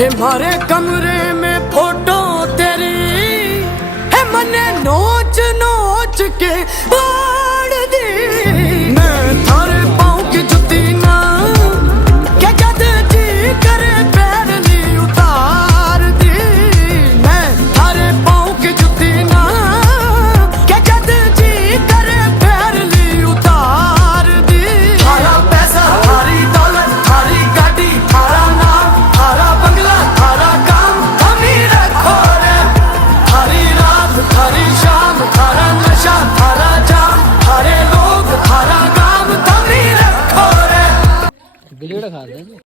हमारे कमरे में फोटो तेरी है, मने नोच नोच के पाड़ दी। मैं थारे पाँव की जुती ना क्या जद जी करे पैर ली उतार दी। मैं थारे पाँव की जुती ना क्या जद जी करे पैर ली उतार दी। थारा पैसा थारी दौलत थारी गाड़ी थारा नाम थारा बंगला थारा काम थमी रखो रे। थारी रात थारी शाम थारा नशा थारा जाम थारे लोग थारा काम थमी रखो रे।